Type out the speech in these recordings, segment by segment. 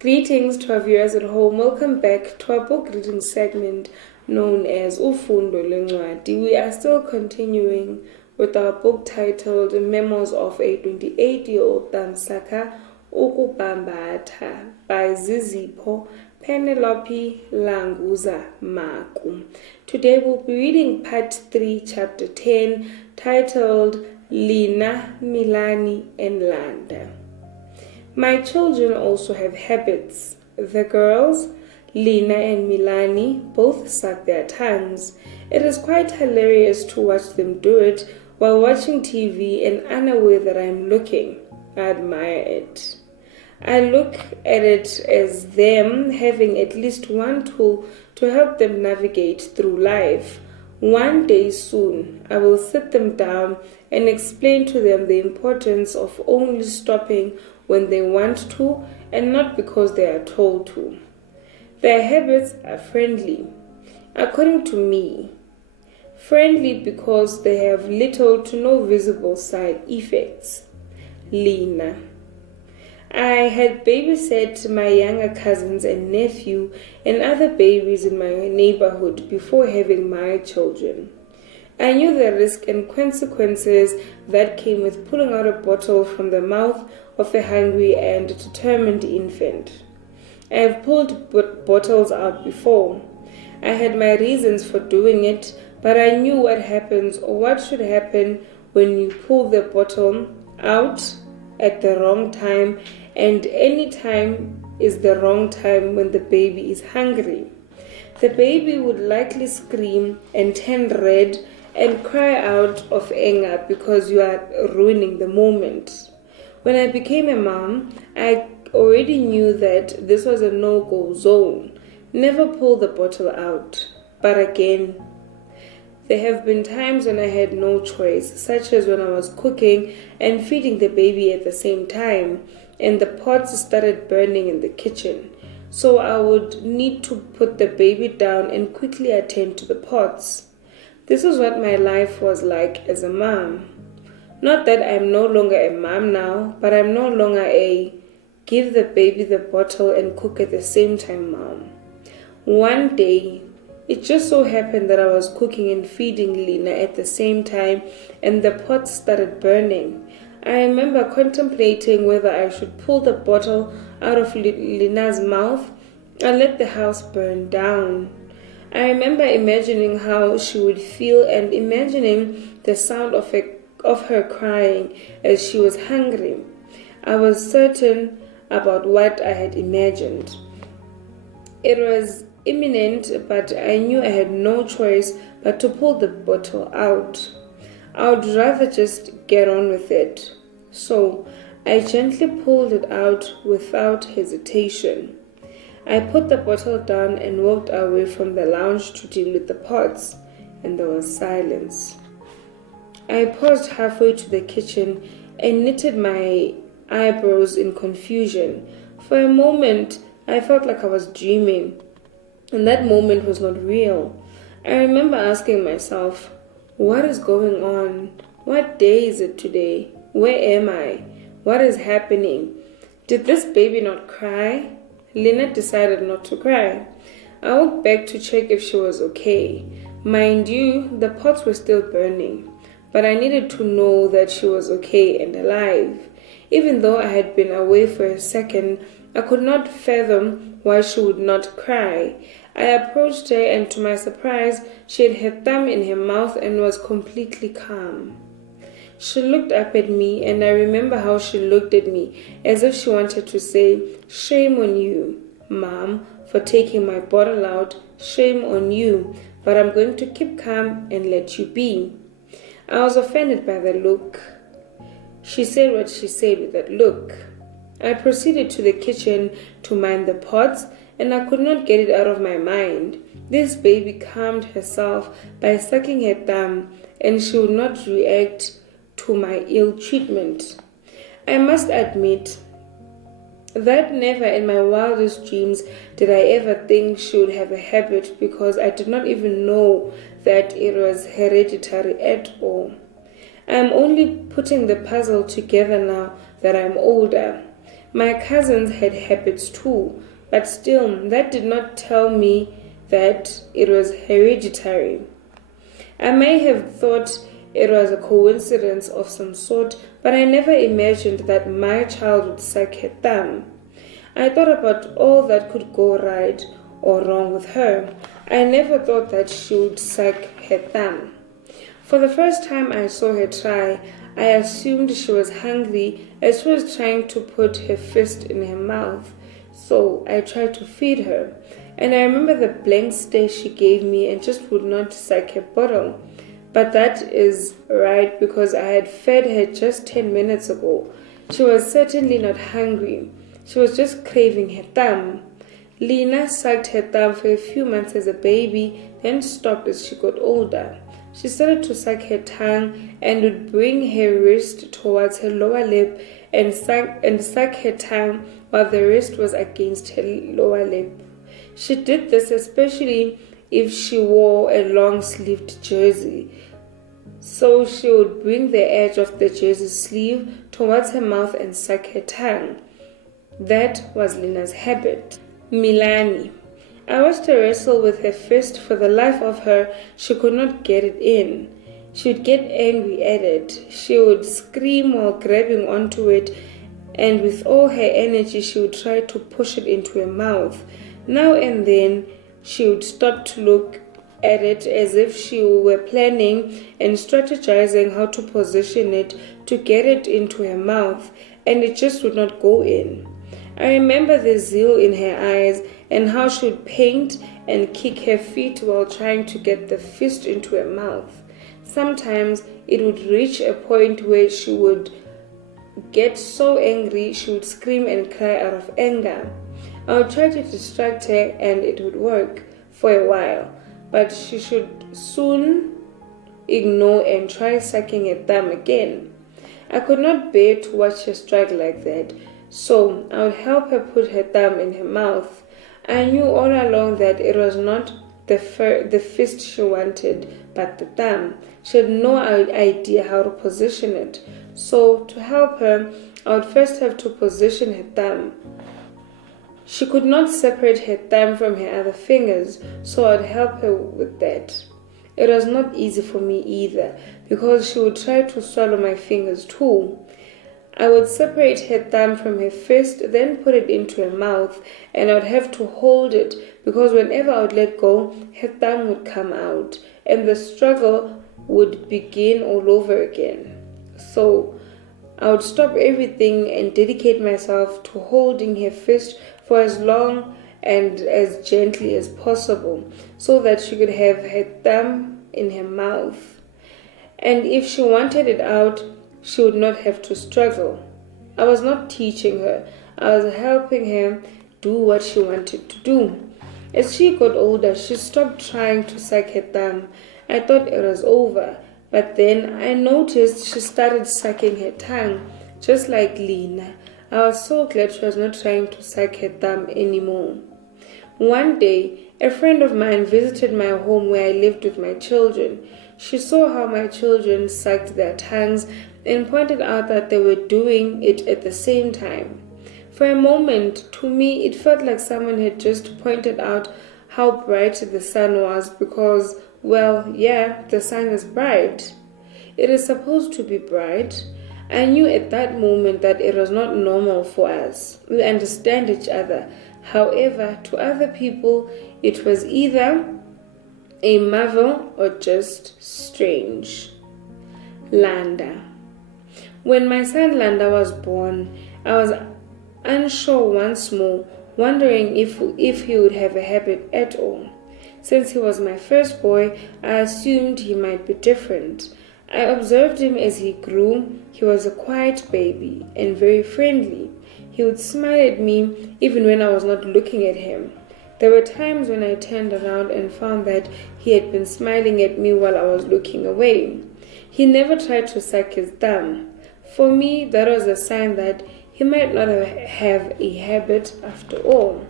Greetings to our viewers at home. Welcome back to our book reading segment known as Ufundo Lwencwadi. We are still continuing with our book titled Memoirs of a 28-year-old Tamsaka Ukubambatha by Zizipho Penelope Languza-Maku. Today we'll be reading part 3, chapter 10, titled Lina, Milani and Landa. My children also have habits. The girls, Lina and Milani, both suck their tongues. It is quite hilarious to watch them do it while watching TV and unaware that I'm looking. I admire it. I look at it as them having at least one tool to help them navigate through life. One day soon, I will sit them down and explain to them the importance of only stopping when they want to and not because they are told to. Their habits are friendly, according to me. Friendly because they have little to no visible side effects. Lina. I had babysat my younger cousins and nephew and other babies in my neighborhood before having my children. I knew the risk and consequences that came with pulling out a bottle from the mouth of a hungry and determined infant. I have pulled bottles out before. I had my reasons for doing it, but I knew what happens or what should happen when you pull the bottle out at the wrong time, and any time is the wrong time when the baby is hungry. The baby would likely scream and turn red and cry out of anger because you are ruining the moment. When I became a mom, I already knew that this was a no-go zone. Never pull the bottle out. But again, there have been times when I had no choice, such as when I was cooking and feeding the baby at the same time, and the pots started burning in the kitchen. So I would need to put the baby down and quickly attend to the pots. This is what my life was like as a mom. Not that I'm no longer a mom now, but I'm no longer a give the baby the bottle and cook at the same time mom. One day, it just so happened that I was cooking and feeding Lina at the same time and the pots started burning. I remember contemplating whether I should pull the bottle out of Lina's mouth and let the house burn down. I remember imagining how she would feel and imagining the sound of her crying as she was hungry. I was certain about what I had imagined. It was imminent, but I knew I had no choice but to pull the bottle out. I would rather just get on with it. So I gently pulled it out without hesitation. I put the bottle down and walked away from the lounge to deal with the pots, and there was silence. I paused halfway to the kitchen and knitted my eyebrows in confusion. For a moment, I felt like I was dreaming, and that moment was not real. I remember asking myself, what is going on? What day is it today? Where am I? What is happening? Did this baby not cry? Lina decided not to cry. I walked back to check if she was okay. Mind you, the pots were still burning, but I needed to know that she was okay and alive. Even though I had been away for a second, I could not fathom why she would not cry. I approached her, and to my surprise, she had her thumb in her mouth and was completely calm. She looked up at me, and I remember how she looked at me, as if she wanted to say, "Shame on you, Mom, for taking my bottle out. Shame on you, but I'm going to keep calm and let you be." I was offended by the look. She said what she said with that look. I proceeded to the kitchen to mind the pots, and I could not get it out of my mind. This baby calmed herself by sucking her thumb, and she would not react to my ill treatment. I must admit that never in my wildest dreams did I ever think she would have a habit, because I did not even know that it was hereditary at all. I am only putting the puzzle together now that I'm older. My cousins had habits too, but still, that did not tell me that it was hereditary. I may have thought it was a coincidence of some sort, but I never imagined that my child would suck her thumb. I thought about all that could go right or wrong with her. I never thought that she would suck her thumb. For the first time I saw her try, I assumed she was hungry as she was trying to put her fist in her mouth. So I tried to feed her. And I remember the blank stare she gave me and just would not suck her bottle. But that is right because I had fed her just 10 minutes ago. She was certainly not hungry. She was just craving her thumb. Lena sucked her thumb for a few months as a baby, then stopped as she got older. She started to suck her tongue and would bring her wrist towards her lower lip and suck her tongue while the wrist was against her lower lip. She did this especially if she wore a long-sleeved jersey. So she would bring the edge of the jersey sleeve towards her mouth and suck her tongue. That was Lena's habit. Milani. I watched her wrestle with her fist. For the life of her, she could not get it in. She would get angry at it. She would scream while grabbing onto it, and with all her energy she would try to push it into her mouth. Now and then she would stop to look at it as if she were planning and strategizing how to position it to get it into her mouth, and it just would not go in. I remember the zeal in her eyes and how she would paint and kick her feet while trying to get the fist into her mouth. Sometimes it would reach a point where she would get so angry she would scream and cry out of anger. I would try to distract her and it would work for a while, but she should soon ignore and try sucking her thumb again. I could not bear to watch her struggle like that, so I would help her put her thumb in her mouth. I knew all along that it was not the fist she wanted, but the thumb. She had no idea how to position it. So to help her, I would first have to position her thumb. She could not separate her thumb from her other fingers, so I'd help her with that. It was not easy for me either, because she would try to swallow my fingers too. I would separate her thumb from her fist, then put it into her mouth, and I would have to hold it, because whenever I would let go, her thumb would come out, and the struggle would begin all over again. So I would stop everything and dedicate myself to holding her fist for as long and as gently as possible, so that she could have her thumb in her mouth. And if she wanted it out, she would not have to struggle. I was not teaching her, I was helping her do what she wanted to do. As she got older, she stopped trying to suck her thumb. I thought it was over, but then I noticed she started sucking her tongue, just like Lena. I was so glad she was not trying to suck her thumb anymore. One day, a friend of mine visited my home where I lived with my children. She saw how my children sucked their tongues and pointed out that they were doing it at the same time. For a moment, to me, it felt like someone had just pointed out how bright the sun was because, well, yeah, the sun is bright. It is supposed to be bright. I knew at that moment that it was not normal for us. We understand each other. However, to other people, it was either a marvel or just strange. Landa. When my son Landa was born, I was unsure once more, wondering if he would have a habit at all. Since he was my first boy, I assumed he might be different. I observed him as he grew. He was a quiet baby and very friendly. He would smile at me even when I was not looking at him. There were times when I turned around and found that he had been smiling at me while I was looking away. He never tried to suck his thumb. For me, that was a sign that he might not have a habit after all.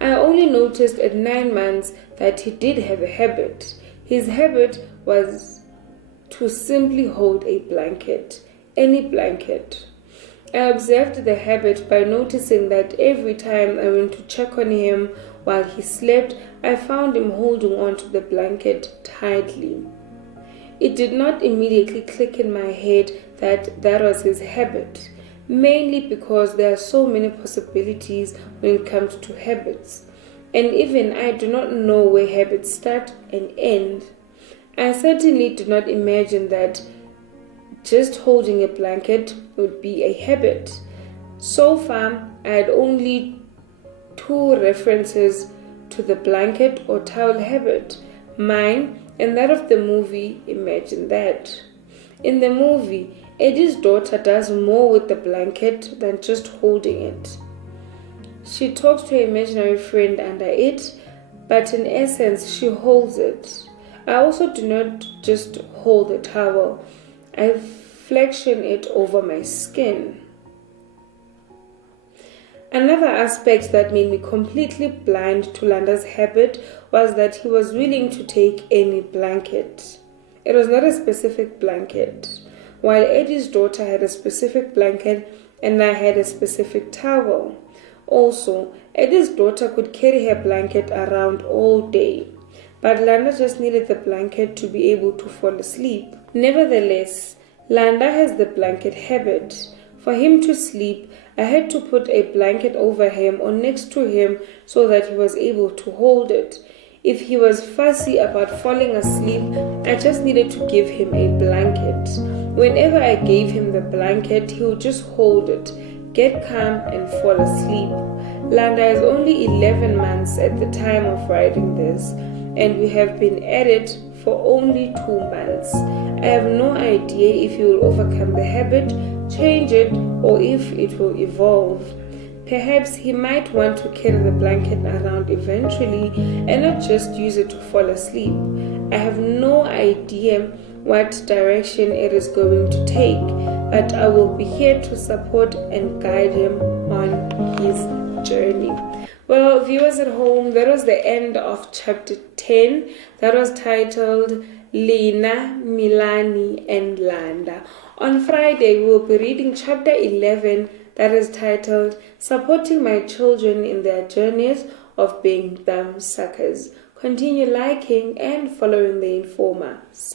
I only noticed at 9 months that he did have a habit. His habit was to simply hold a blanket, any blanket. I observed the habit by noticing that every time I went to check on him while he slept, I found him holding onto the blanket tightly. It did not immediately click in my head that that was his habit, mainly because there are so many possibilities when it comes to habits, and even I do not know where habits start and end. I certainly did not imagine that just holding a blanket would be a habit. So far, I had only 2 references to the blanket or towel habit, mine and that of the movie Imagine That. In the movie, Eddie's daughter does more with the blanket than just holding it. She talks to her imaginary friend under it, but in essence, she holds it. I also do not just hold the towel. I flexion it over my skin. Another aspect that made me completely blind to Landa's habit was that he was willing to take any blanket. It was not a specific blanket. While Eddie's daughter had a specific blanket and I had a specific towel. Also, Eddie's daughter could carry her blanket around all day, but Landa just needed the blanket to be able to fall asleep. Nevertheless, Landa has the blanket habit. For him to sleep, I had to put a blanket over him or next to him so that he was able to hold it. If he was fussy about falling asleep, I just needed to give him a blanket. Whenever I gave him the blanket, he would just hold it, get calm and fall asleep. Landa is only 11 months at the time of writing this, and we have been at it for only 2 months. I have no idea if he will overcome the habit, change it, or if it will evolve. Perhaps he might want to carry the blanket around eventually and not just use it to fall asleep. I have no idea what direction it is going to take, but I will be here to support and guide him on his journey. Well, viewers at home, that was the end of chapter 10. That was titled Lena, Milani, and Landa. On Friday, we will be reading chapter 11, that is titled Supporting My Children in Their Journeys of Being Thumb Suckers. Continue liking and following the Informer. See